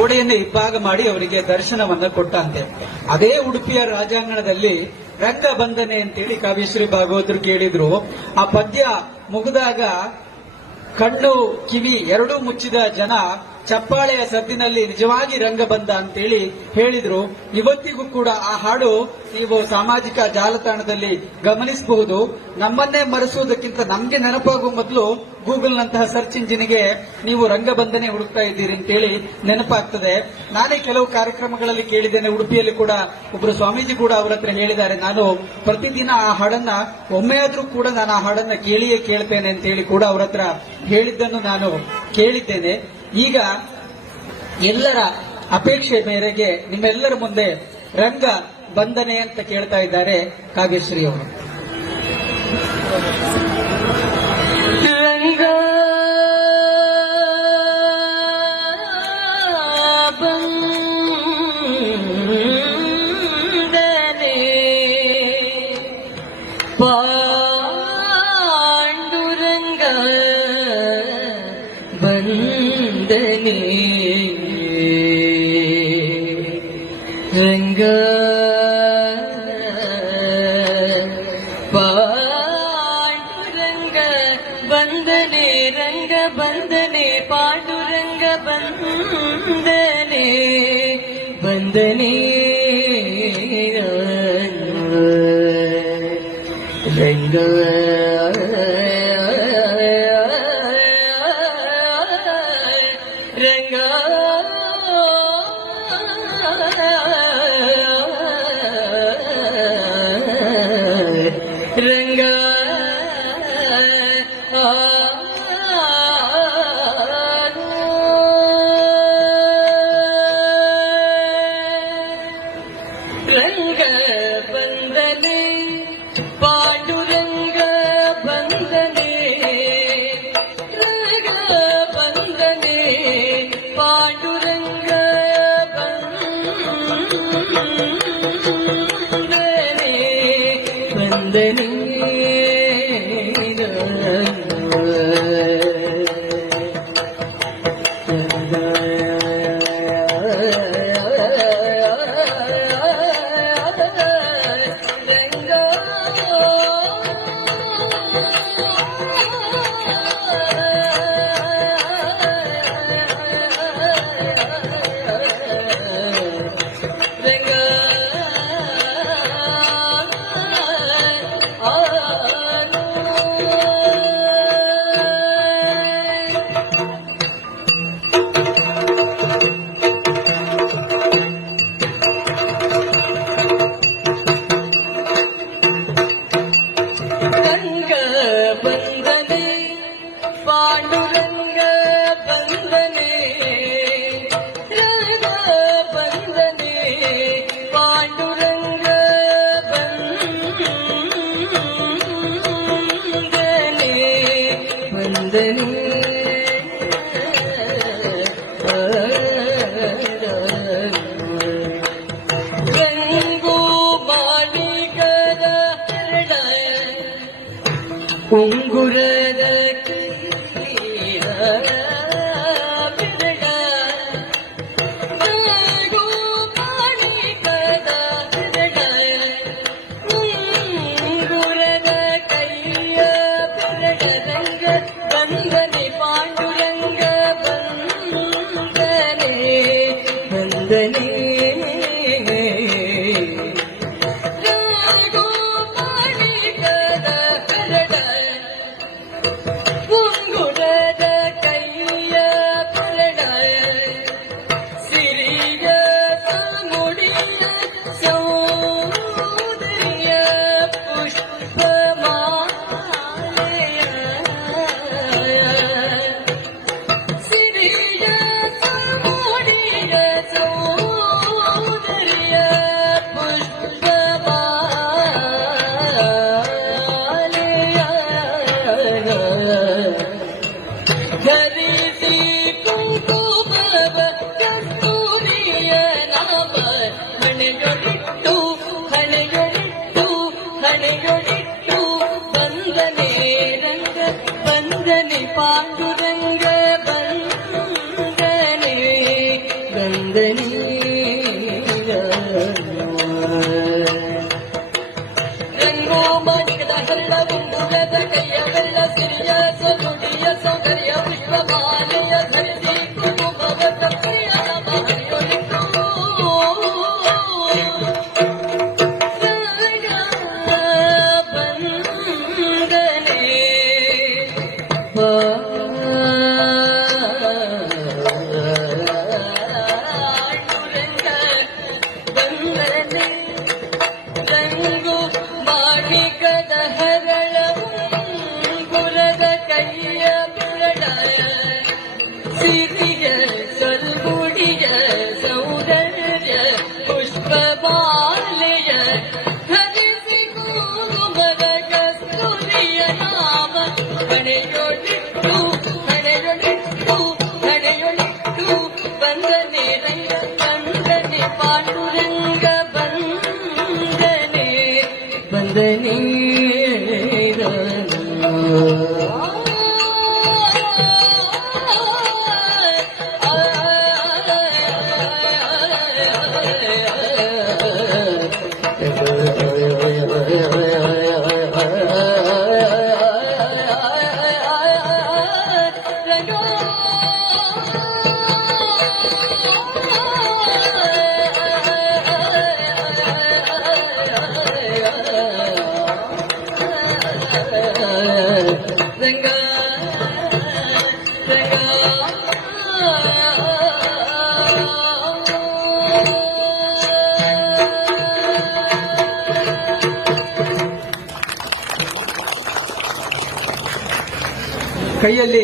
ಗೋಡೆಯನ್ನು ಇಬ್ಬಾಗ ಮಾಡಿ ಅವರಿಗೆ ದರ್ಶನವನ್ನು ಕೊಟ್ಟಂತೆ. ಅದೇ ಉಡುಪಿಯ ರಾಜಾಂಗಣದಲ್ಲಿ ರಂಗ ಬಂಧನೆ ಅಂತೇಳಿ ಕಾವ್ಯಶ್ರೀ ಭಾಗವತರು ಕೇಳಿದ್ರು. ಆ ಪದ್ಯ ಮುಗಿದಾಗ ಕಣ್ಣು ಕಿವಿ ಎರಡೂ ಮುಚ್ಚಿದ ಜನ ಚಪ್ಪಾಳೆಯ ಸದ್ದಿನಲ್ಲಿ ನಿಜವಾಗಿ ರಂಗ ಬಂದ ಅಂತೇಳಿ ಹೇಳಿದ್ರು. ಇವತ್ತಿಗೂ ಕೂಡ ಆ ಹಾಡು ನೀವು ಸಾಮಾಜಿಕ ಜಾಲತಾಣದಲ್ಲಿ ಗಮನಿಸಬಹುದು. ನಮ್ಮನ್ನೇ ಮರೆಸುವುದಕ್ಕಿಂತ ನಮ್ಗೆ ನೆನಪಾಗುವ ಮೊದಲು ಗೂಗಲ್ ನಂತಹ ಸರ್ಚ್ ಇಂಜಿನ್ಗೆ ನೀವು ರಂಗಬಂಧನೆ ಹುಡುಕ್ತಾ ಇದ್ದೀರಿ ಅಂತೇಳಿ ನೆನಪಾಗ್ತದೆ. ನಾನೇ ಕೆಲವು ಕಾರ್ಯಕ್ರಮಗಳಲ್ಲಿ ಕೇಳಿದ್ದೇನೆ, ಉಡುಪಿಯಲ್ಲಿ ಕೂಡ ಒಬ್ಬರು ಸ್ವಾಮೀಜಿ ಕೂಡ ಅವರ ಹತ್ರ ಹೇಳಿದ್ದಾರೆ. ನಾನು ಪ್ರತಿದಿನ ಆ ಹಾಡನ್ನ ಒಮ್ಮೆಯಾದ್ರೂ ಕೂಡ ನಾನು ಆ ಹಾಡನ್ನ ಕೇಳಿಯೇ ಕೇಳ್ತೇನೆ ಅಂತೇಳಿ ಕೂಡ ಅವರ ಹತ್ರ ಹೇಳಿದ್ದನ್ನು ನಾನು ಕೇಳಿದ್ದೇನೆ. ಈಗ ಎಲ್ಲರ ಅಪೇಕ್ಷೆ ಮೇರೆಗೆ ನಿಮ್ಮೆಲ್ಲರ ಮುಂದೆ ರಂಗ ಬಂಧನೆ ಅಂತ ಕೇಳ್ತಾ ಇದ್ದಾರೆ ಕಾವ್ಯಶ್ರೀ ಅವರು. ರಂಗ ರಂಗ ಪಾಂಡುರಂಗ ಬಂದನೆ ರಂಗ ಬಂದನೆ ಪಾಂಡುರಂಗ ಬಂದನೆ ಬಂದನೆ ರಂಗ ರಂಗ Yeah. Hallelujah. നിന്റെ ಕೈಯಲ್ಲಿ